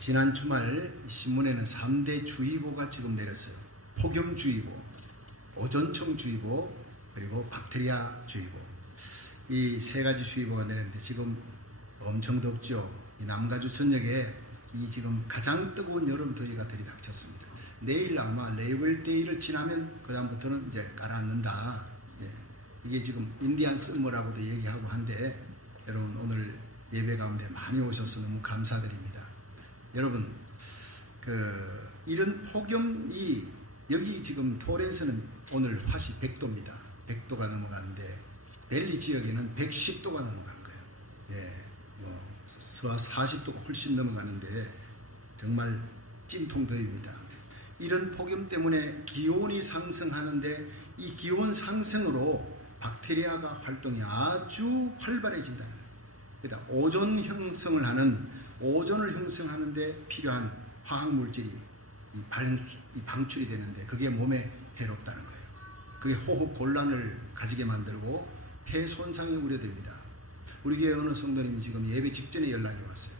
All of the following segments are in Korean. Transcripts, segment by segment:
지난 주말 신문에는 3대 주의보가 지금 내렸어요. 폭염주의보, 오존청주의보, 그리고 박테리아 주의보. 이 세 가지 주의보가 내렸는데 지금 엄청 덥죠. 이 남가주 전역에 이 지금 가장 뜨거운 여름 더위가 들이닥쳤습니다. 내일 아마 레이블데이를 지나면 그 다음부터는 이제 가라앉는다. 예. 이게 지금 인디안 썸머라고도 얘기하고 한데, 여러분 오늘 예배 가운데 많이 오셔서 너무 감사드립니다. 여러분 이런 폭염이 여기 지금 토렌스는 오늘 화씨 100도입니다. 100도가 넘어가는데 벨리 지역에는 110도가 넘어간 거예요. 예, 40도가 훨씬 넘어가는데 정말 찜통 더위입니다. 이런 폭염 때문에 기온이 상승하는데 이 기온 상승으로 박테리아가 활동이 아주 활발해진다는 거예요. 그러니까 오존을 형성하는데 필요한 화학 물질이 방출이 되는데 그게 몸에 해롭다는 거예요. 그게 호흡 곤란을 가지게 만들고 폐 손상이 우려됩니다. 우리 교회 어느 성도님이 지금 예배 직전에 연락이 왔어요.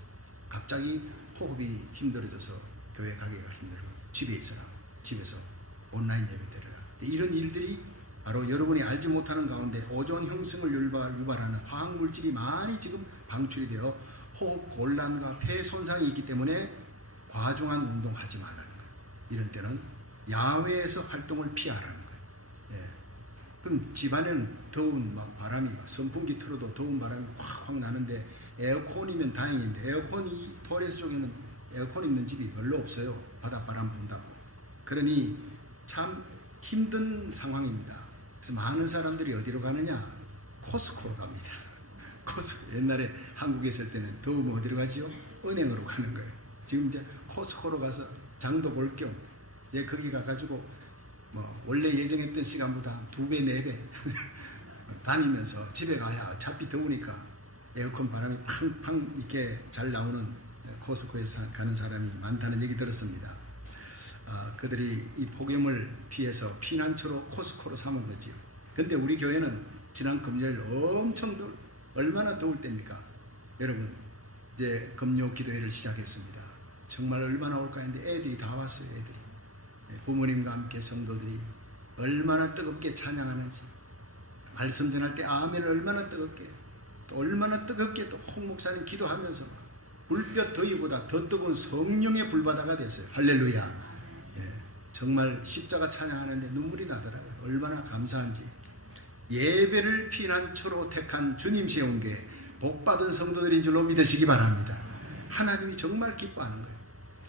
갑자기 호흡이 힘들어져서 교회 가기가 힘들고 집에 있어라. 집에서 온라인 예배 드려라. 이런 일들이 바로 여러분이 알지 못하는 가운데 오존 형성을 유발하는 화학 물질이 많이 지금 방출이 되어 호흡 곤란과 폐 손상이 있기 때문에 과중한 운동하지 말라는 거예요. 이런 때는 야외에서 활동을 피하라는 거예요. 예. 그럼 집안에는 더운 바람이 선풍기 틀어도 더운 바람이 확 나는데 에어컨이면 다행인데 에어컨이 토레스 쪽에는 에어컨 있는 집이 별로 없어요. 바닷바람 분다고. 그러니 참 힘든 상황입니다. 그래서 많은 사람들이 어디로 가느냐? 코스코로 갑니다. 옛날에 한국에 있을 때는 더우면 어디로 가지요? 은행으로 가는 거예요. 지금 이제 코스코로 가서 장도 볼 겸 거기 가가지고 원래 예정했던 시간보다 2배, 4배 다니면서 집에 가야 어차피 더우니까 에어컨 바람이 팡팡 이렇게 잘 나오는 코스코에서 가는 사람이 많다는 얘기 들었습니다. 그들이 이 폭염을 피해서 피난처로 코스코로 삼은 거지요. 근데 우리 교회는 지난 금요일 엄청 얼마나 더울 때입니까? 여러분 이제 금요 기도회를 시작했습니다. 정말 얼마나 올까 했는데 애들이 다 왔어요. 애들이 부모님과 함께 성도들이 얼마나 뜨겁게 찬양하는지, 말씀 전할 때 아멘을 얼마나 뜨겁게, 또 얼마나 뜨겁게 또 홍 목사님 기도하면서 불볕 더위보다 더 뜨거운 성령의 불바다가 됐어요. 할렐루야. 정말 십자가 찬양하는데 눈물이 나더라고요. 얼마나 감사한지. 예배를 피난처로 택한 주님 세운 게 복받은 성도들인 줄로 믿으시기 바랍니다. 하나님이 정말 기뻐하는 거예요.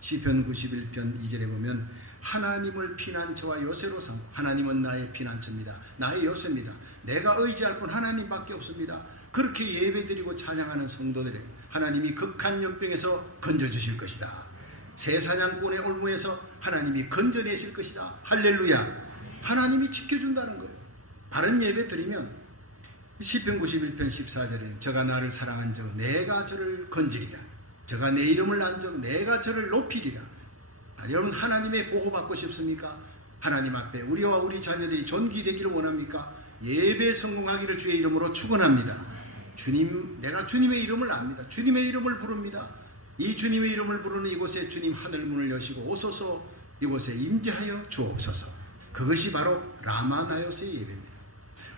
시편 91편 2절에 보면 하나님을 피난처와 요새로 삼고, 하나님은 나의 피난처입니다. 나의 요새입니다. 내가 의지할 분 하나님밖에 없습니다. 그렇게 예배드리고 찬양하는 성도들에게 하나님이 극한 연병에서 건져주실 것이다. 새 사냥꾼의 올무에서 하나님이 건져내실 것이다. 할렐루야. 하나님이 지켜준다는 거예요. 바른 예배 드리면 시편 91편 14절에는 저가 나를 상한 적 내가 저를 건지리라. 저가 내 이름을 안 적 내가 저를 높이리라. 여러분 하나님의 보호받고 싶습니까? 하나님 앞에 우리와 우리 자녀들이 존귀되기를 원합니까? 예배 성공하기를 주의 이름으로 축원합니다. 주님, 내가 주님의 이름을 압니다. 주님의 이름을 부릅니다. 이 주님의 이름을 부르는 이곳에 주님 하늘문을 여시고 오소서 이곳에 임재하여 주옵소서. 그것이 바로 라마나요스의 예배입니다.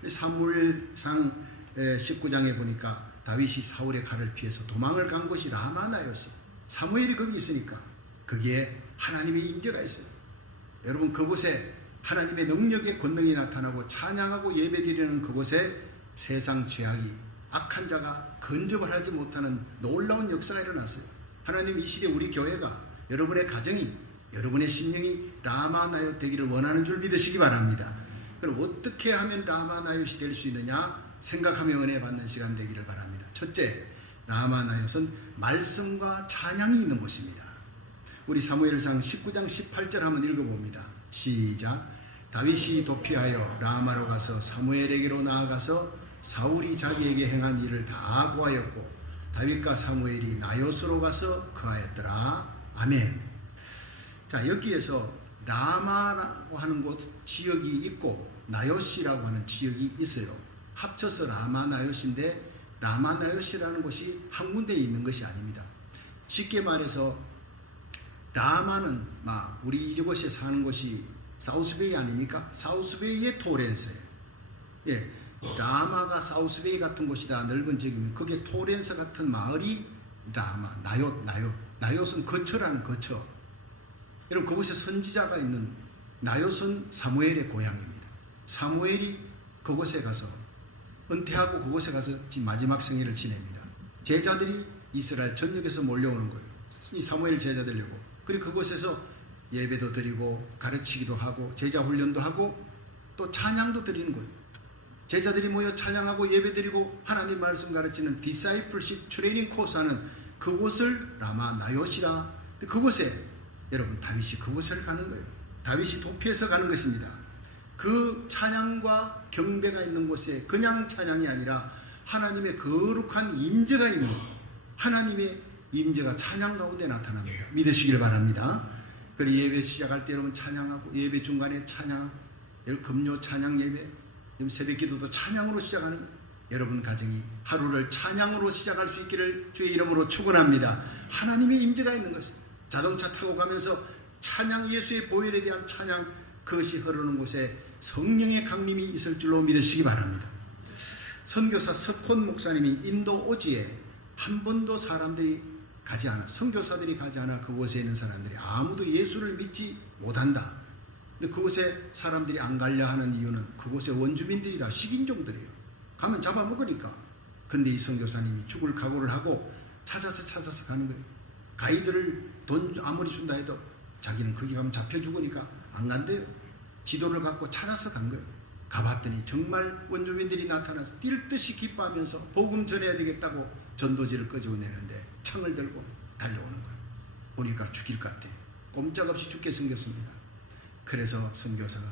사무엘상 19장에 보니까 다윗이 사울의 칼을 피해서 도망을 간 곳이 라마나요스. 사무엘이 거기 있으니까 거기에 하나님의 임재가 있어요. 여러분 그곳에 하나님의 능력의 권능이 나타나고 찬양하고 예배드리는 그곳에 세상 죄악이 악한 자가 근접을 하지 못하는 놀라운 역사가 일어났어요. 하나님 이 시대 우리 교회가 여러분의 가정이 여러분의 심령이 라마나요 되기를 원하는 줄 믿으시기 바랍니다. 그럼 어떻게 하면 라마나요시 될 수 있느냐 생각하며 은혜 받는 시간 되기를 바랍니다. 첫째, 라마나요는 말씀과 찬양이 있는 곳입니다. 우리 사무엘상 19장 18절 한번 읽어봅니다. 시작. 다윗이 도피하여 라마로 가서 사무엘에게로 나아가서 사울이 자기에게 행한 일을 다 고하였고 다윗과 사무엘이 나요스로 가서 거하였더라. 아멘. 자, 여기에서 라마라고 하는 곳 지역이 있고 나요시라고 하는 지역이 있어요. 합쳐서 라마나요시인데 라마나요시라는 곳이 한 군데에 있는 것이 아닙니다. 쉽게 말해서 라마는 우리 이곳에 사는 곳이 사우스베이 아닙니까? 사우스베이의 토렌스예요. 예, 라마가 사우스베이 같은 곳이다. 넓은 지역이면 그게 토렌스 같은 마을이 라마, 나요트는 거처라는 거처. 여러분 그곳에 선지자가 있는 나요트는 사무엘의 고향입니다. 사무엘이 그곳에 가서 은퇴하고 그곳에 가서 마지막 생애를 지냅니다. 제자들이 이스라엘 전역에서 몰려오는 거예요. 이 사무엘 제자들이고. 그리고 그곳에서 예배도 드리고 가르치기도 하고 제자 훈련도 하고 또 찬양도 드리는 거예요. 제자들이 모여 찬양하고 예배 드리고 하나님 말씀 가르치는 디사이플십 트레이닝 코스하는 그곳을 라마 나요시라. 그곳에 여러분 다윗이 그곳을 가는 거예요. 다윗이 도피해서 가는 것입니다. 그 찬양과 경배가 있는 곳에 그냥 찬양이 아니라 하나님의 거룩한 임재가 있는, 하나님의 임재가 찬양 가운데 나타납니다. 믿으시길 바랍니다. 그리고 예배 시작할 때 여러분 찬양하고, 예배 중간에 찬양, 여러분 금요 찬양 예배, 새벽 기도도 찬양으로 시작하는 거예요. 여러분 가정이 하루를 찬양으로 시작할 수 있기를 주의 이름으로 축원합니다. 하나님의 임재가 있는 것은 자동차 타고 가면서 찬양, 예수의 보혈에 대한 찬양, 그것이 흐르는 곳에 성령의 강림이 있을 줄로 믿으시기 바랍니다. 선교사 석혼 목사님이 인도 오지에 한 번도 사람들이 가지 않아, 선교사들이 가지 않아 그곳에 있는 사람들이 아무도 예수를 믿지 못한다. 근데 그곳에 사람들이 안 가려 하는 이유는 그곳의 원주민들이 다 식인종들이에요. 가면 잡아먹으니까. 근데 이 선교사님이 죽을 각오를 하고 찾아서 가는 거예요. 가이드를 돈 아무리 준다 해도 자기는 거기 가면 잡혀 죽으니까 안 간대요. 지도를 갖고 찾아서 간 거예요. 가봤더니 정말 원주민들이 나타나서 뛸 듯이 기뻐하면서 복음 전해야 되겠다고 전도지를 끄집어내는데 창을 들고 달려오는 거예요. 보니까 죽일 것 같아요. 꼼짝없이 죽게 생겼습니다. 그래서 선교사가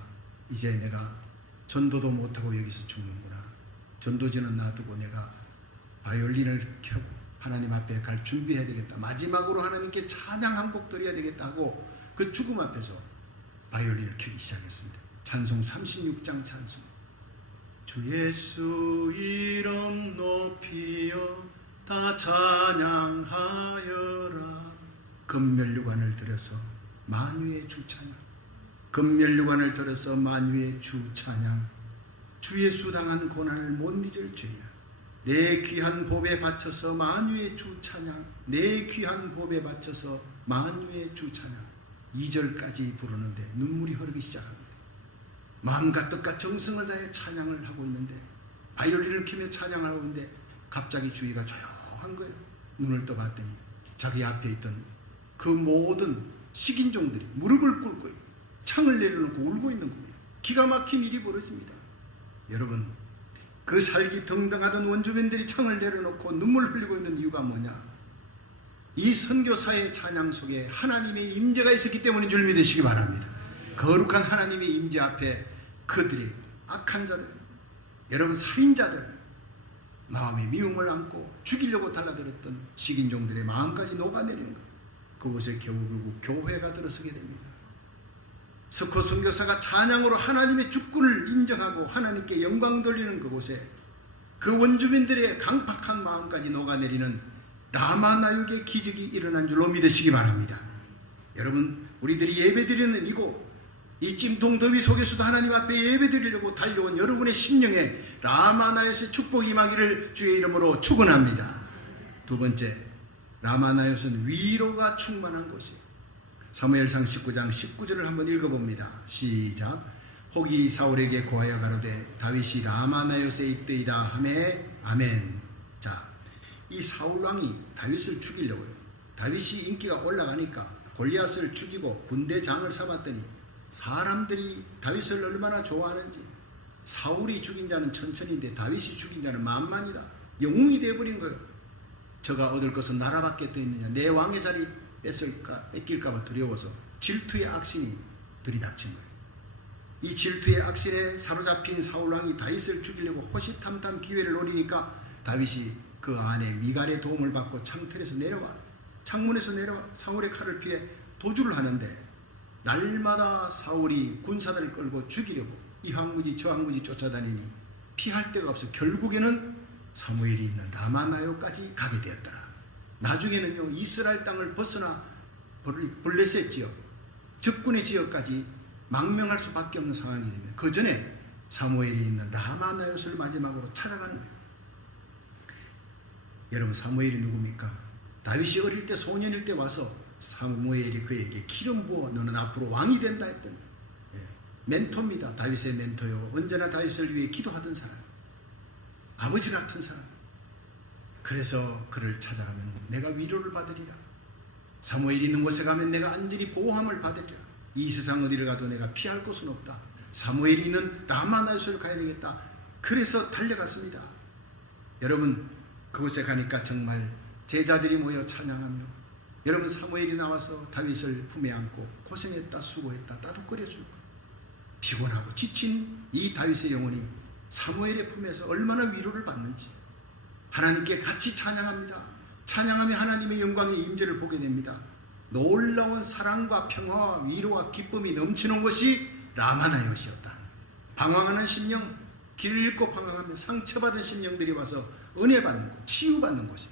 이제 내가 전도도 못하고 여기서 죽는구나. 전도지는 놔두고 내가 바이올린을 켜고 하나님 앞에 갈 준비해야 되겠다. 마지막으로 하나님께 찬양 한 곡 드려야 되겠다 하고 그 죽음 앞에서 바이올린을 켜기 시작했습니다. 찬송 36장 찬송. 주 예수 이름 높이여 다 찬양하여라. 금면류관을 들어서 만유의 주 찬양. 금면류관을 들어서 만유의 주 찬양. 주 예수 당한 고난을 못 잊을 주야. 내 귀한 법에 바쳐서 만유의 주 찬양. 내 귀한 법에 바쳐서 만유의 주 찬양. 2절까지 부르는데 눈물이 흐르기 시작합니다. 마음과 뜻과 정성을 다해 찬양을 하고 있는데, 바이올린을 켜며 찬양을 하고 있는데 갑자기 주위가 조용한 거예요. 눈을 떠봤더니 자기 앞에 있던 그 모든 식인종들이 무릎을 꿇고 창을 내려놓고 울고 있는 겁니다. 기가 막힌 일이 벌어집니다. 여러분, 그 살기 등등하던 원주민들이 창을 내려놓고 눈물을 흘리고 있는 이유가 뭐냐? 이 선교사의 찬양 속에 하나님의 임재가 있었기 때문인 줄 믿으시기 바랍니다. 거룩한 하나님의 임재 앞에 그들이 악한 자들, 여러분 살인자들, 마음에 미움을 안고 죽이려고 달라들었던 식인종들의 마음까지 녹아내리는 것. 그곳에 결국 교회가 들어서게 됩니다. 석호 선교사가 찬양으로 하나님의 주권을 인정하고 하나님께 영광 돌리는 그곳에 그 원주민들의 강팍한 마음까지 녹아내리는 라마나육의 기적이 일어난 줄로 믿으시기 바랍니다. 여러분, 우리들이 예배드리는 이곳, 이 찜통 더위 속에서도 하나님 앞에 예배드리려고 달려온 여러분의 심령에 라마나옅의 축복이 임하기를 주의 이름으로 축원합니다. 두 번째, 라마나옅은 위로가 충만한 곳이에요. 사무엘상 19장 19절을 한번 읽어봅니다. 시작. 혹이 사울에게 고하여 가로되 다윗이 라마나옅에 있더이다 하매 아멘. 자, 이 사울왕이 다윗을 죽이려고요. 다윗이 인기가 올라가니까 골리앗을 죽이고 군대장을 삼았더니 사람들이 다윗을 얼마나 좋아하는지, 사울이 죽인 자는 천천히인데 다윗이 죽인 자는 만만이다. 영웅이 되어버린 거예요. 저가 얻을 것은 나라밖에 더 있느냐. 내 왕의 자리 뺏길까봐 두려워서 질투의 악신이 들이닥친 거예요. 이 질투의 악신에 사로잡힌 사울왕이 다윗을 죽이려고 호시탐탐 기회를 노리니까 다윗이 그 안에 미갈의 도움을 받고 창틀에서 내려와, 창문에서 내려와 사울의 칼을 피해 도주를 하는데, 날마다 사울이 군사들을 끌고 죽이려고 이 황무지 저 황무지 쫓아다니니 피할 데가 없어 결국에는 사무엘이 있는 라마나요까지 가게 되었더라. 나중에는요, 이스라엘 땅을 벗어나 블레셋 지역, 적군의 지역까지 망명할 수밖에 없는 상황이 됩니다. 그 전에 사무엘이 있는 라마나요스를 마지막으로 찾아가는 거예요. 여러분, 사무엘이 누굽니까? 다윗이 어릴 때, 소년일 때 와서 사무엘이 그에게 기름 부어 너는 앞으로 왕이 된다 했던 멘토입니다. 다윗의 멘토요. 언제나 다윗을 위해 기도하던 사람, 아버지 같은 사람. 그래서 그를 찾아가면 내가 위로를 받으리라. 사무엘이 있는 곳에 가면 내가 안전히 보호함을 받으리라. 이 세상 어디를 가도 내가 피할 곳은 없다. 사무엘이 있는 라마나요스를 가야 되겠다. 그래서 달려갔습니다. 여러분, 그곳에 가니까 정말 제자들이 모여 찬양하며, 여러분, 사무엘이 나와서 다윗을 품에 안고 고생했다, 수고했다, 따뜻거려 줄 거예요. 피곤하고 지친 이 다윗의 영혼이 사무엘의 품에서 얼마나 위로를 받는지 하나님께 같이 찬양합니다. 찬양하며 하나님의 영광의 임재를 보게 됩니다. 놀라운 사랑과 평화와 위로와 기쁨이 넘치는 것이 라마나요스였다. 방황하는 심령, 길을 잃고 방황하며 상처받은 심령들이 와서 은혜 받는 곳, 치유받는 곳이에요.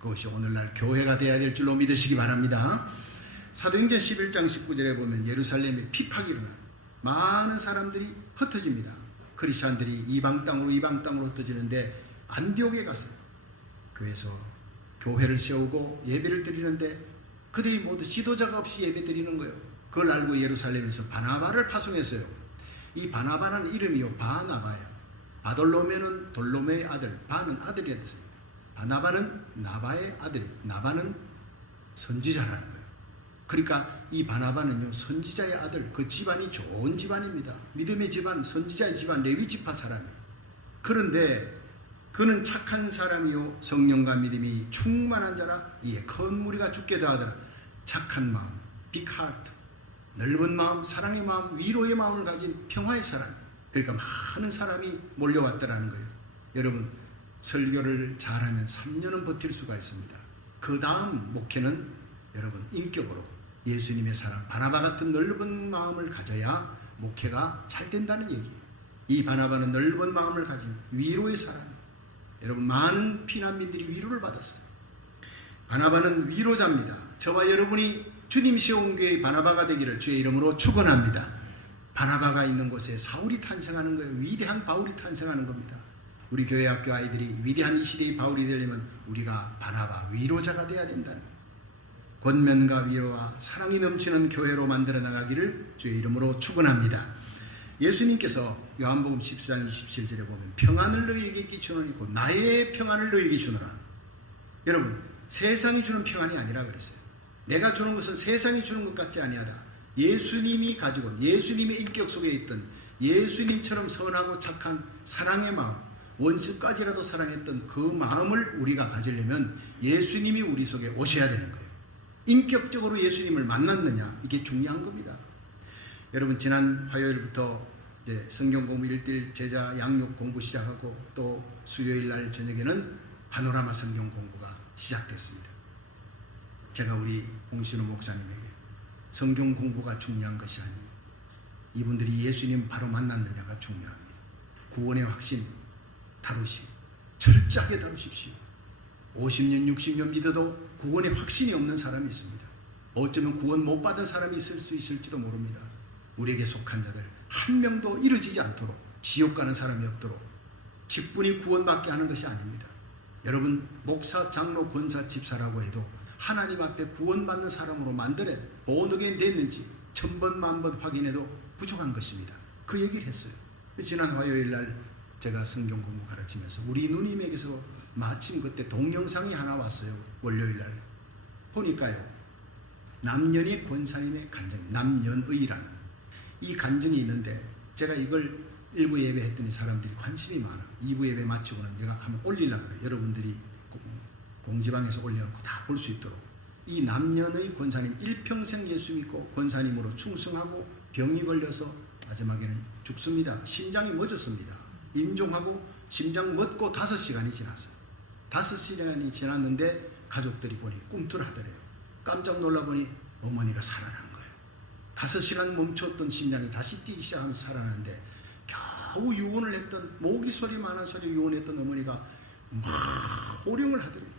그것이 오늘날 교회가 되어야 될 줄로 믿으시기 바랍니다. 사도행전 11장 19절에 보면 예루살렘에 핍박이 일어나요. 많은 사람들이 흩어집니다. 크리스찬들이 이방 땅으로 흩어지는데 안디옥에 갔어요. 그래서 교회를 세우고 예배를 드리는데 그들이 모두 지도자가 없이 예배 드리는 거예요. 그걸 알고 예루살렘에서 바나바를 파송했어요. 이 바나바라는 이름이요, 바나바예요. 바돌로메는 돌로메의 아들, 바는 아들이라 뜻이에요. 바나바는 나바의 아들이에요. 나바는 선지자라는 거예요. 그러니까 이 바나바는요, 선지자의 아들, 그 집안이 좋은 집안입니다. 믿음의 집안, 선지자의 집안, 레위 지파 사람이에요. 그런데 그는 착한 사람이요, 성령과 믿음이 충만한 자라. 이에 큰 무리가 죽게 더하더라. 착한 마음, 빅 하트, 넓은 마음, 사랑의 마음, 위로의 마음을 가진 평화의 사람. 그러니까 많은 사람이 몰려왔더라는 거예요. 여러분, 설교를 잘하면 3년은 버틸 수가 있습니다. 그 다음 목회는 여러분 인격으로 예수님의 사랑, 바나바 같은 넓은 마음을 가져야 목회가 잘 된다는 얘기예요. 이 바나바는 넓은 마음을 가진 위로의 사람. 여러분, 많은 피난민들이 위로를 받았어요. 바나바는 위로자입니다. 저와 여러분이 주님 세운 교회의 바나바가 되기를 주의 이름으로 축원합니다. 바나바가 있는 곳에 사울이 탄생하는 거예요. 위대한 바울이 탄생하는 겁니다. 우리 교회 학교 아이들이 위대한 이 시대의 바울이 되려면 우리가 바나바, 위로자가 되어야 된다는 거예요. 권면과 위로와 사랑이 넘치는 교회로 만들어 나가기를 주의 이름으로 축원합니다. 예수님께서 요한복음 14장 27절에 보면 평안을 너희에게 끼치노니고 나의 평안을 너희에게 주노라. 여러분, 세상이 주는 평안이 아니라 그랬어요. 내가 주는 것은 세상이 주는 것 같지 아니하다. 예수님이 가지고 예수님의 인격 속에 있던 예수님처럼 선하고 착한 사랑의 마음, 원수까지라도 사랑했던 그 마음을 우리가 가지려면 예수님이 우리 속에 오셔야 되는 거예요. 인격적으로 예수님을 만났느냐, 이게 중요한 겁니다. 여러분, 지난 화요일부터 이제 성경 공부 1대1 제자 양육 공부 시작하고 또 수요일 날 저녁에는 파노라마 성경 공부가 시작됐습니다. 제가 우리 홍신우 목사님에게 성경 공부가 중요한 것이 아닙니다. 이분들이 예수님 바로 만났느냐가 중요합니다. 구원의 확신 다루시고 철저하게 다루십시오. 50년 60년 믿어도 구원의 확신이 없는 사람이 있습니다. 어쩌면 구원 못 받은 사람이 있을 수 있을지도 모릅니다. 우리에게 속한 자들 한 명도 이루어지지 않도록, 지옥 가는 사람이 없도록 직분이 구원받게 하는 것이 아닙니다. 여러분, 목사, 장로, 권사, 집사라고 해도 하나님 앞에 구원받는 사람으로 만들어 본어게인 됐는지 1000번 만번 확인해도 부족한 것입니다. 그 얘기를 했어요. 지난 화요일 날 제가 성경 공부 가르치면서 우리 누님에게서 마침 그때 동영상이 하나 왔어요. 월요일 날 보니까요, 남년의 권사님의 간증, 남년의라는 이 간증이 있는데, 제가 이걸 1부 예배 했더니 사람들이 관심이 많아. 2부 예배 마치고는 제가 한번 올리려고 그래요. 여러분들이 공지방에서 올려놓고 다 볼 수 있도록. 이 남년의 권사님, 일평생 예수 믿고 권사님으로 충성하고 병이 걸려서 마지막에는 죽습니다. 심장이 멎었습니다. 임종하고 심장 멎고 5시간이 지났어요. 5시간이 지났는데 가족들이 보니 꿈틀하더래요. 깜짝 놀라보니 어머니가 살아난 거예요. 5시간 멈췄던 심장이 다시 뛰기 시작하면서 살아나는데, 겨우 유언을 했던, 모기 소리 만한 소리 유언했던 어머니가 막 호령을 하더래요.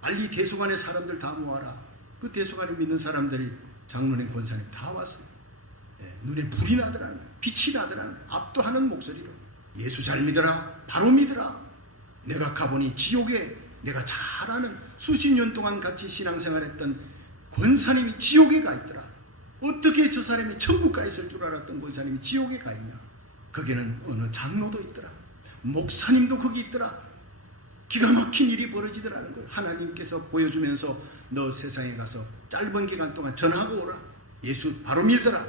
빨리 대소관의 사람들 다 모아라. 그 대소간을 믿는 사람들이 장로님 권사님 다 왔어요. 눈에 불이 나더라는 거예요. 빛이 나더라는 거예요. 압도하는 목소리로 예수 잘 믿어라, 바로 믿어라. 내가 가보니 지옥에 내가 잘 아는 수십 년 동안 같이 신앙생활했던 권사님이 지옥에 가 있더라. 어떻게 저 사람이 천국 가 있을 줄 알았던 권사님이 지옥에 가 있냐. 거기는 어느 장로도 있더라. 목사님도 거기 있더라. 기가 막힌 일이 벌어지더라는 거예요. 하나님께서 보여주면서 너 세상에 가서 짧은 기간 동안 전하고 오라. 예수 바로 믿어라.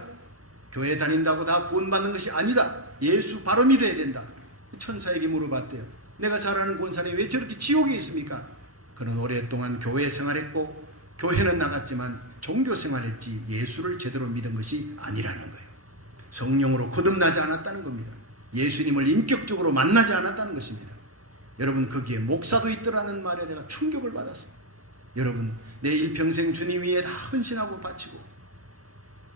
교회 다닌다고 다 구원받는 것이 아니다. 예수 바로 믿어야 된다. 천사에게 물어봤대요. 내가 잘 아는 권사님이 왜 저렇게 지옥에 있습니까? 그는 오랫동안 교회 생활했고 교회는 나갔지만 종교 생활했지 예수를 제대로 믿은 것이 아니라는 거예요. 성령으로 거듭나지 않았다는 겁니다. 예수님을 인격적으로 만나지 않았다는 것입니다. 여러분, 거기에 목사도 있더라는 말에 내가 충격을 받았어요. 여러분, 내 일평생 주님 위에 다 헌신하고 바치고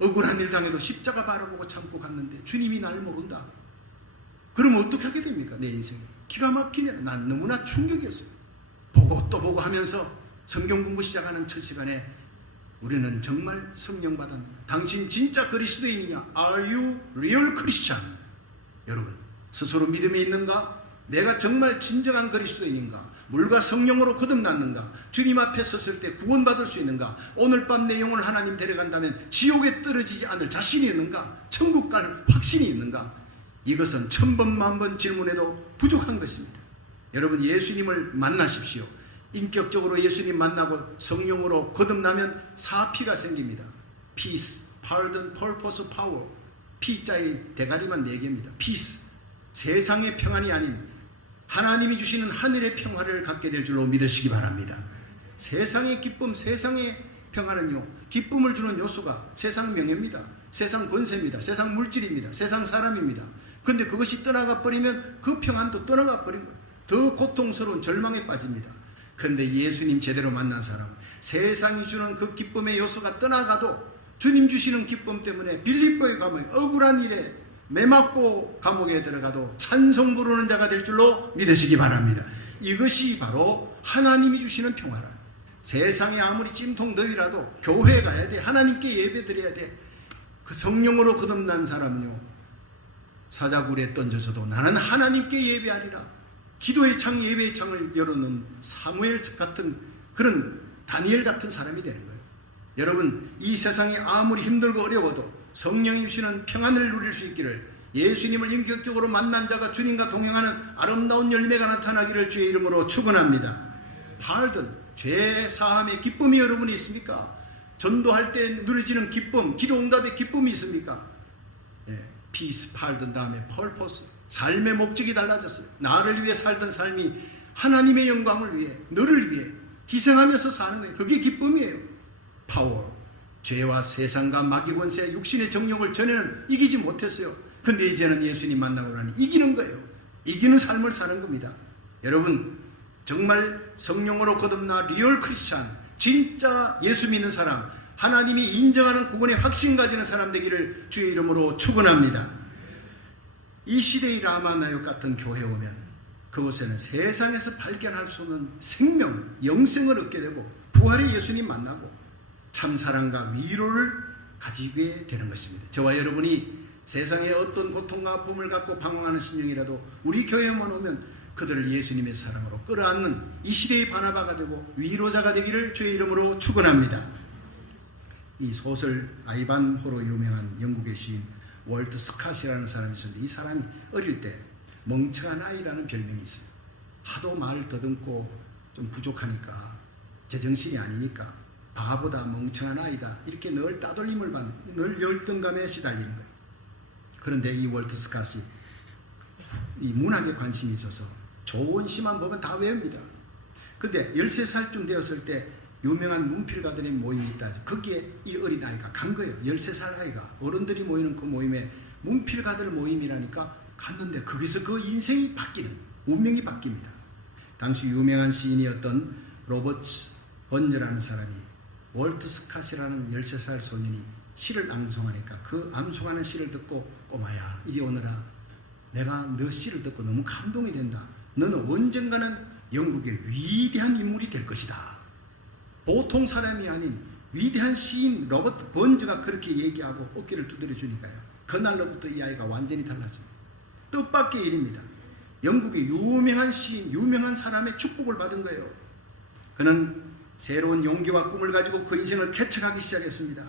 억울한 일 당해도 십자가 바라보고 참고 갔는데 주님이 날 모른다. 그러면 어떻게 하게 됩니까? 내 인생이 기가 막히네. 난 너무나 충격이었어요. 보고 또 보고 하면서 성경 공부 시작하는 첫 시간에 우리는 정말 성령 받았는가? 당신 진짜 그리스도인이냐? Are you real Christian? 여러분, 스스로 믿음이 있는가? 내가 정말 진정한 그리스도인인가? 물과 성령으로 거듭났는가? 주님 앞에 섰을 때 구원받을 수 있는가? 오늘 밤 내 영혼을 하나님 데려간다면 지옥에 떨어지지 않을 자신이 있는가? 천국 갈 확신이 있는가? 이것은 천번 만번 질문해도 부족한 것입니다. 여러분, 예수님을 만나십시오. 인격적으로 예수님 만나고 성령으로 거듭나면 사피가 생깁니다. Peace, Pardon, Purpose, Power. P자의 대가리만 4개입니다. Peace, 세상의 평안이 아닌 하나님이 주시는 하늘의 평화를 갖게 될 줄로 믿으시기 바랍니다. 세상의 기쁨, 세상의 평화는요, 기쁨을 주는 요소가 세상 명예입니다. 세상 권세입니다. 세상 물질입니다. 세상 사람입니다. 근데 그것이 떠나가 버리면 그 평안도 떠나가 버린 거예요. 더 고통스러운 절망에 빠집니다. 그런데 예수님 제대로 만난 사람, 세상이 주는 그 기쁨의 요소가 떠나가도 주님 주시는 기쁨 때문에 빌립보에 가면 억울한 일에 매맞고 감옥에 들어가도 찬송 부르는 자가 될 줄로 믿으시기 바랍니다. 이것이 바로 하나님이 주시는 평화라. 세상에 아무리 찜통 더위라도 교회에 가야 돼. 하나님께 예배 드려야 돼. 그 성령으로 거듭난 사람은요, 사자굴에 던져져도 나는 하나님께 예배하리라. 기도의 창, 예배의 창을 열어놓은 사무엘 같은, 그런 다니엘 같은 사람이 되는 거예요. 여러분, 이 세상이 아무리 힘들고 어려워도 성령이 주시는 평안을 누릴 수 있기를, 예수님을 인격적으로 만난 자가 주님과 동행하는 아름다운 열매가 나타나기를 주의 이름으로 축원합니다. Pardon, 죄 사함의 기쁨이 여러분이 있습니까? 전도할 때 누려지는 기쁨, 기도응답의 기쁨이 있습니까? Peace, Pardon 다음에 Purpose, 삶의 목적이 달라졌어요. 나를 위해 살던 삶이 하나님의 영광을 위해, 너를 위해 희생하면서 사는 거예요. 그게 기쁨이에요. Power, 죄와 세상과 마귀 권세, 육신의 정욕을 전에는 이기지 못했어요. 근데 이제는 예수님 만나고 나니 이기는 거예요. 이기는 삶을 사는 겁니다. 여러분, 정말 성령으로 거듭나 리얼 크리스찬, 진짜 예수 믿는 사람, 하나님이 인정하는 구원의 확신 가지는 사람 되기를 주의 이름으로 축원합니다. 이 시대의 라마나역 같은 교회에 오면 그곳에는 세상에서 발견할 수 없는 생명, 영생을 얻게 되고 부활의 예수님 만나고 참사랑과 위로를 가지게 되는 것입니다. 저와 여러분이 세상에 어떤 고통과 아픔을 갖고 방황하는 심령이라도 우리 교회에만 오면 그들을 예수님의 사랑으로 끌어안는 이 시대의 바나바가 되고 위로자가 되기를 주의 이름으로 축원합니다. 이 소설 아이반호로 유명한 영국의 시인 월트 스캇이라는 사람이 있었는데, 이 사람이 어릴 때 멍청한 아이라는 별명이 있어요. 하도 말을 더듬고 좀 부족하니까, 제정신이 아니니까 바보다, 멍청한 아이다, 이렇게 늘 따돌림을 받는, 늘 열등감에 시달리는 거예요. 그런데 이 월트 스캇이 이 문학에 관심이 있어서 좋은 시만 보면 다 외웁니다. 근데 13살쯤 되었을 때 유명한 문필가들의 모임이 있다. 거기에 이 어린아이가 간 거예요. 13살 아이가 어른들이 모이는 그 모임에 문필가들 모임이라니까 갔는데 거기서 그 인생이 바뀌는, 운명이 바뀝니다. 당시 유명한 시인이었던 로버트 번저라는 사람이 월트 스캇이라는 13살 소년이 시를 암송하니까 그 암송하는 시를 듣고, 꼬마야 이리 오너라, 내가 너 시를 듣고 너무 감동이 된다. 너는 언젠가는 영국의 위대한 인물이 될 것이다. 보통 사람이 아닌 위대한 시인 로버트 번즈가 그렇게 얘기하고 어깨를 두드려 주니까요. 그날로부터 이 아이가 완전히 달라집니다. 뜻밖의 일입니다. 영국의 유명한 시인, 유명한 사람의 축복을 받은 거예요. 그는 새로운 용기와 꿈을 가지고 그 인생을 개척하기 시작했습니다.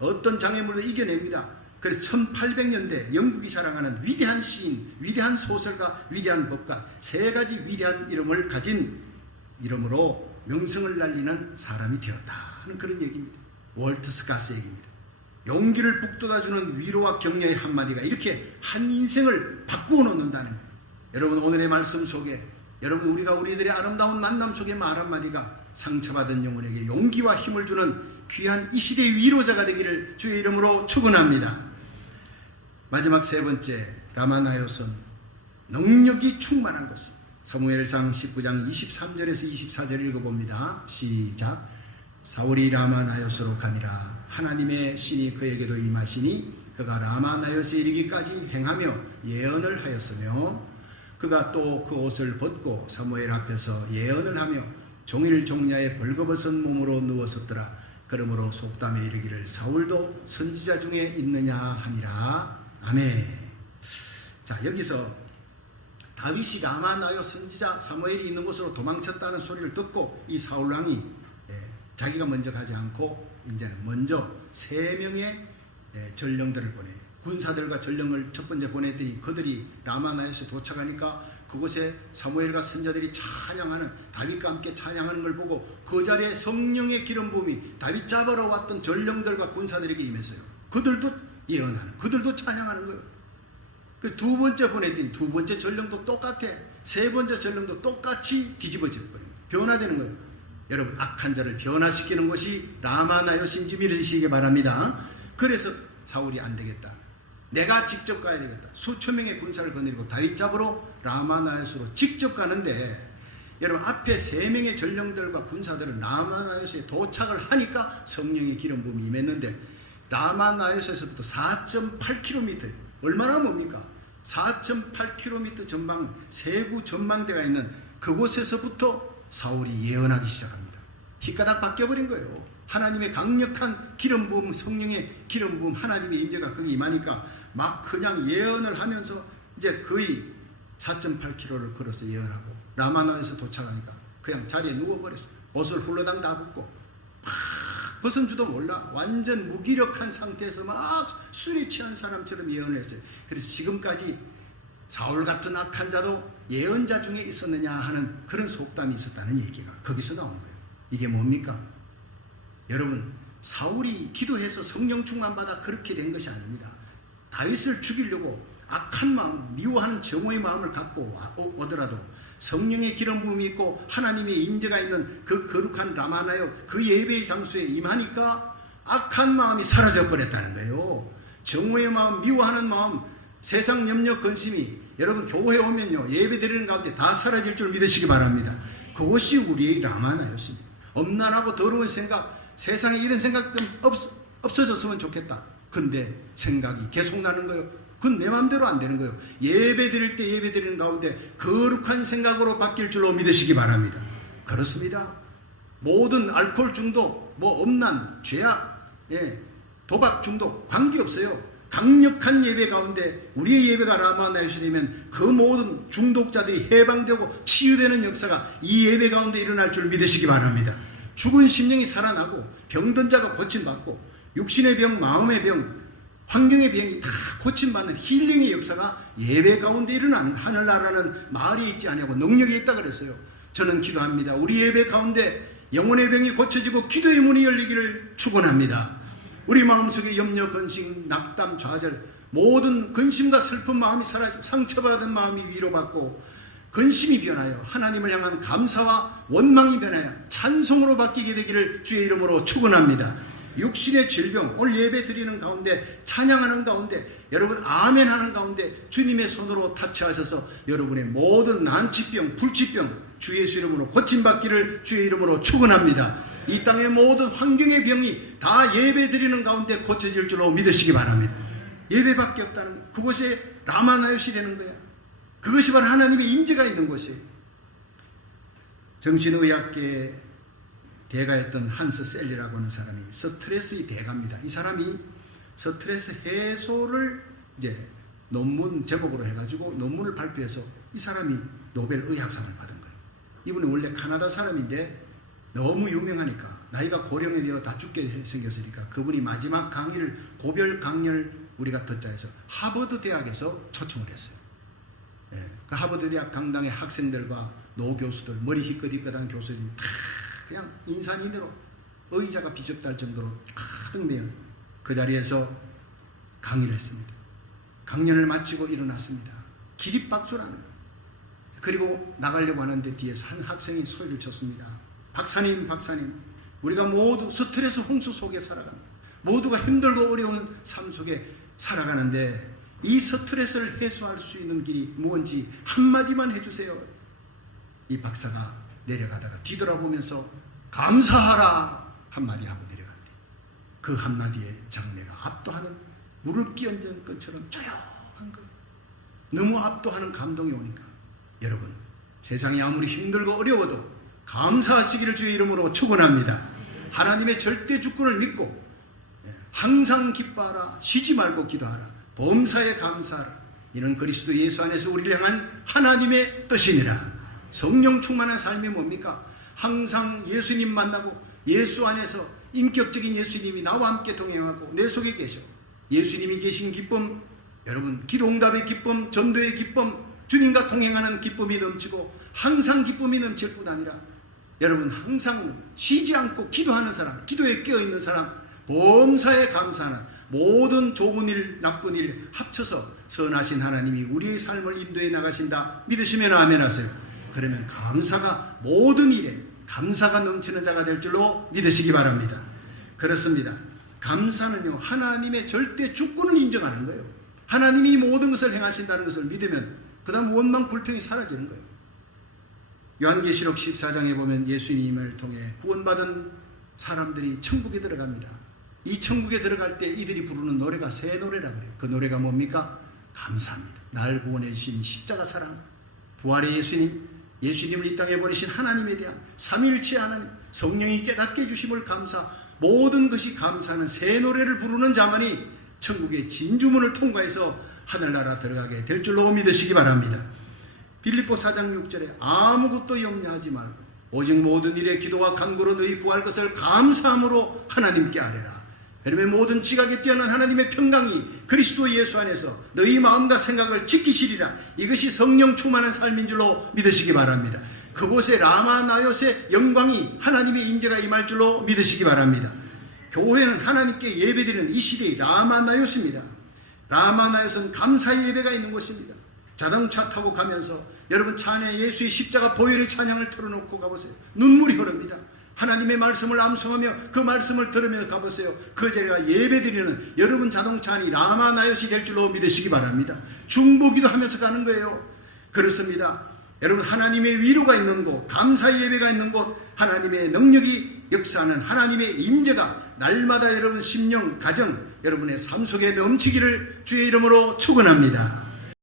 어떤 장애물도 이겨냅니다. 그래서 1800년대 영국이 자랑하는 위대한 시인, 위대한 소설가, 위대한 법관, 세 가지 위대한 이름을 가진 이름으로 명성을 날리는 사람이 되었다 하는 그런 얘기입니다. 월트 스카스 얘기입니다. 용기를 북돋아주는 위로와 격려의 한마디가 이렇게 한 인생을 바꾸어 놓는다는 거예요. 여러분, 오늘의 말씀 속에 여러분, 우리가 우리들의 아름다운 만남 속에 말 한마디가 상처받은 영혼에게 용기와 힘을 주는 귀한 이 시대의 위로자가 되기를 주의 이름으로 축원합니다. 마지막 세 번째, 라마나요선, 능력이 충만한 것이. 사무엘상 19장 23절에서 24절 읽어봅니다. 시작. 사울이 라마나요스로 가니라. 하나님의 신이 그에게도 임하시니 그가 라마나요스에 이르기까지 행하며 예언을 하였으며 그가 또 그 옷을 벗고 사무엘 앞에서 예언을 하며 종일 종야에 벌거벗은 몸으로 누웠었더라. 그러므로 속담에 이르기를 사울도 선지자 중에 있느냐 하니라. 아멘. 자, 여기서 다윗이 라마나요 선지자 사무엘이 있는 곳으로 도망쳤다는 소리를 듣고 이 사울왕이 자기가 먼저 가지 않고 이제는 먼저 3명의 전령들을 보내, 군사들과 전령을 첫 번째 보냈더니 그들이 라마나요스에 도착하니까 그곳에 사무엘과 선자들이 찬양하는, 다윗과 함께 찬양하는 걸 보고 그 자리에 성령의 기름 부음이 다윗 잡으러 왔던 전령들과 군사들에게 임했어요. 그들도 예언하는, 그들도 찬양하는 거예요. 그 두 번째 보냈더니 두 번째 전령도 똑같아. 세 번째 전령도 똑같이 뒤집어져 버려요. 변화되는 거예요. 여러분, 악한 자를 변화시키는 것이 라마나요스인지 믿으시기 바랍니다. 그래서 사울이 안 되겠다, 내가 직접 가야 되겠다, 수천 명의 군사를 거느리고 다윗 잡으러 라마나요스로 직접 가는데, 여러분, 앞에 3명의 전령들과 군사들은 라마나요스에 도착을 하니까 성령의 기름 부음이 임했는데, 라마나요스에서부터 4.8km, 얼마나 멉니까? 4.8km 전방, 세구 전망대가 있는 그곳에서부터 사울이 예언하기 시작합니다. 휘가닥 바뀌어버린 거예요. 하나님의 강력한 기름 부음, 성령의 기름 부음, 하나님의 임재가 거기 임하니까 막 그냥 예언을 하면서 이제 거의 4.8km를 걸어서 예언하고, 라마나에서 도착하니까 그냥 자리에 누워버렸어요. 옷을 훌러당 다 벗고 막 벗은 줄도 몰라 완전 무기력한 상태에서 막 술에 취한 사람처럼 예언을 했어요. 그래서 지금까지 사울 같은 악한 자도 예언자 중에 있었느냐 하는 그런 속담이 있었다는 얘기가 거기서 나온 거예요. 이게 뭡니까? 여러분, 사울이 기도해서 성령 충만받아 그렇게 된 것이 아닙니다. 다윗을 죽이려고 악한 마음, 미워하는 정오의 마음을 갖고 오더라도 성령의 기름 부음이 있고 하나님의 임재가 있는 그 거룩한 라마나요, 그 예배의 장소에 임하니까 악한 마음이 사라져 버렸다는 거예요. 정오의 마음, 미워하는 마음, 세상 염려, 근심이 여러분 교회에 오면요, 예배 드리는 가운데 다 사라질 줄 믿으시기 바랍니다. 그것이 우리의 라마나요입니다. 엄난하고 더러운 생각, 세상에 이런 생각 좀 없어졌으면 좋겠다. 근데 생각이 계속 나는 거예요. 그건 내 마음대로 안 되는 거예요. 예배 드릴 때 예배 드리는 가운데 거룩한 생각으로 바뀔 줄로 믿으시기 바랍니다. 그렇습니다. 모든 알코올 중독, 엄난, 죄악, 도박 중독 관계없어요. 강력한 예배 가운데 우리의 예배가 라마나요시 되면 그 모든 중독자들이 해방되고 치유되는 역사가 이 예배 가운데 일어날 줄 믿으시기 바랍니다. 죽은 심령이 살아나고 병든 자가 고침받고 육신의 병, 마음의 병, 환경의 병이 다 고침받는 힐링의 역사가 예배 가운데 일어나는, 하늘나라는 말이 있지 아니하고 능력이 있다 그랬어요. 저는 기도합니다. 우리 예배 가운데 영혼의 병이 고쳐지고 기도의 문이 열리기를 축원합니다. 우리 마음속에 염려, 근심, 낙담, 좌절, 모든 근심과 슬픈 마음이 사라지고 상처받은 마음이 위로받고 근심이 변하여 하나님을 향한 감사와 원망이 변하여 찬송으로 바뀌게 되기를 주의 이름으로 축원합니다. 육신의 질병, 오늘 예배 드리는 가운데, 찬양하는 가운데, 여러분 아멘 하는 가운데 주님의 손으로 타치하셔서 여러분의 모든 난치병, 불치병 주 예수 이름으로 고침받기를 주의 이름으로 축원합니다. 이 땅의 모든 환경의 병이 다 예배 드리는 가운데 고쳐질 줄로 믿으시기 바랍니다. 예배밖에 없다는 것, 그것이 라마나요시 되는 거야. 그것이 바로 하나님의 임재가 있는 곳이에요. 정신의학계의 대가였던 한스 셀리라고 하는 사람이 스트레스의 대가입니다. 이 사람이 스트레스 해소를 이제 논문 제목으로 해가지고 논문을 발표해서 이 사람이 노벨 의학상을 받은 거예요. 이분은 원래 카나다 사람인데 너무 유명하니까 나이가 고령이 되어 다 죽게 생겼으니까 그분이 마지막 강의를 고별 강연을 우리가 듣자 해서 하버드 대학에서 초청을 했어요. 예, 그 하버드 대학 강당의 학생들과 노 교수들, 머리 희끗희끗한 교수들이 다 그냥 인산인해로 의자가 비좁다 할 정도로 가득 메운 그 자리에서 강의를 했습니다. 강연을 마치고 일어났습니다. 기립박수라는 거예요. 그리고 나가려고 하는데 뒤에서 한 학생이 소리를 쳤습니다. 박사님, 박사님, 우리가 모두 스트레스 홍수 속에 살아갑니다. 모두가 힘들고 어려운 삶 속에 살아가는데 이 스트레스를 해소할 수 있는 길이 뭔지 한마디만 해주세요. 이 박사가 내려가다가 뒤돌아보면서 감사하라 한마디 하고 내려간대. 그 한마디에 장내가 압도하는 물을 끼얹은 것처럼 조용한 거예요. 너무 압도하는 감동이 오니까 여러분, 세상이 아무리 힘들고 어려워도 감사하시기를 주의 이름으로 축원합니다. 하나님의 절대 주권을 믿고 항상 기뻐하라, 쉬지 말고 기도하라, 범사에 감사하라. 이는 그리스도 예수 안에서 우리를 향한 하나님의 뜻이니라. 성령 충만한 삶이 뭡니까? 항상 예수님 만나고 예수 안에서 인격적인 예수님이 나와 함께 동행하고 내 속에 계셔. 예수님이 계신 기쁨, 여러분 기도응답의 기쁨, 전도의 기쁨, 주님과 동행하는 기쁨이 넘치고 항상 기쁨이 넘칠 뿐 아니라 여러분 항상 쉬지 않고 기도하는 사람, 기도에 깨어있는 사람, 범사에 감사하는 모든 좋은 일, 나쁜 일 합쳐서 선하신 하나님이 우리의 삶을 인도해 나가신다 믿으시면 아멘 하세요. 그러면 감사가 모든 일에 감사가 넘치는 자가 될 줄로 믿으시기 바랍니다. 그렇습니다. 감사는요, 하나님의 절대 주권을 인정하는 거예요. 하나님이 모든 것을 행하신다는 것을 믿으면 그 다음 원망 불평이 사라지는 거예요. 요한계시록 14장에 보면 예수님을 통해 구원받은 사람들이 천국에 들어갑니다. 이 천국에 들어갈 때 이들이 부르는 노래가 새 노래라 그래요. 그 노래가 뭡니까? 감사합니다. 날 구원해 주신 십자가 사랑, 부활의 예수님, 예수님을 이 땅에 보내신 하나님에 대한 삼위일체 하나님, 성령이 깨닫게 해주심을 감사, 모든 것이 감사하는 새 노래를 부르는 자만이 천국의 진주문을 통과해서 하늘나라 들어가게 될 줄로 믿으시기 바랍니다. 빌립보 4장 6절에 아무것도 염려하지 말고 오직 모든 일에 기도와 간구로 너희 구할 것을 감사함으로 하나님께 아뢰라. 그러면 모든 지각에 뛰어난 하나님의 평강이 그리스도 예수 안에서 너희 마음과 생각을 지키시리라. 이것이 성령 충만한 삶인 줄로 믿으시기 바랍니다. 그곳에 라마나요스의 영광이 하나님의 임재가 임할 줄로 믿으시기 바랍니다. 교회는 하나님께 예배드리는 이 시대의 라마나요스입니다. 라마나요스는 감사의 예배가 있는 곳입니다. 자동차 타고 가면서 여러분 차 안에 예수의 십자가 보혈의 찬양을 틀어놓고 가보세요. 눈물이 흐릅니다. 하나님의 말씀을 암송하며 그 말씀을 들으며 가보세요. 그 자리가 예배드리는 여러분 자동차 안이 라마나요스이 될 줄로 믿으시기 바랍니다. 중보기도 하면서 가는 거예요. 그렇습니다. 여러분 하나님의 위로가 있는 곳, 감사의 예배가 있는 곳, 하나님의 능력이 역사하는 하나님의 임재가 날마다 여러분 심령, 가정, 여러분의 삶 속에 넘치기를 주의 이름으로 축원합니다.